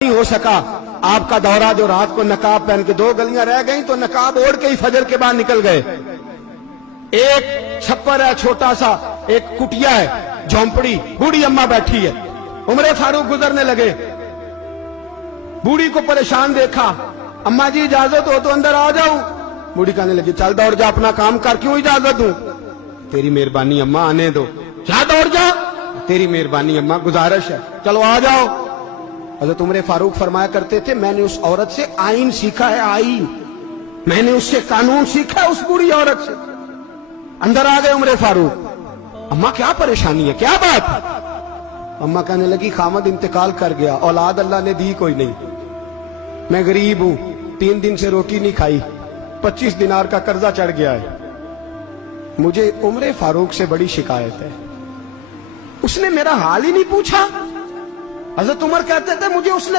नहीं हो सका आपका दौरा जो रात को नकाब पहन के 2 गलियां रह गई तो नकाब ओढ़ के ही फजर के बाद निकल गए। एक छप्पर है छोटा सा, एक कुटिया है, झोंपड़ी, बूढ़ी अम्मा बैठी है। उमरे फारूक गुजरने लगे, बूढ़ी को परेशान देखा, अम्मा जी इजाजत हो तो अंदर आ जाऊं। बूढ़ी कहने लगी चल दौड़ जा, अपना काम कर, क्यों इजाजत दूं? तेरी मेहरबानी अम्मा, आने दो। क्या दौड़ जा? तेरी मेहरबानी अम्मा, गुजारिश है, चलो आ जाओ। हज़रत उमर फारूक फरमाया करते थे मैंने उस औरत से आईन सीखा है, आईन, मैंने उससे कानून सीखा है, उस बूढ़ी औरत से। अंदर आ गए उमर फारूक। अम्मा क्या परेशानी है, क्या बात? अम्मा कहने लगी खामद इंतकाल कर गया, औलाद अल्लाह ने दी कोई नहीं, मैं गरीब हूं, 3 दिन से रोटी नहीं खाई, 25 दिनार का कर्जा चढ़ गया है, मुझे उमर फारूक से बड़ी शिकायत है। उसने मेरा हाल ही नहीं पूछा। हज़रत उमर कहते थे मुझे उसने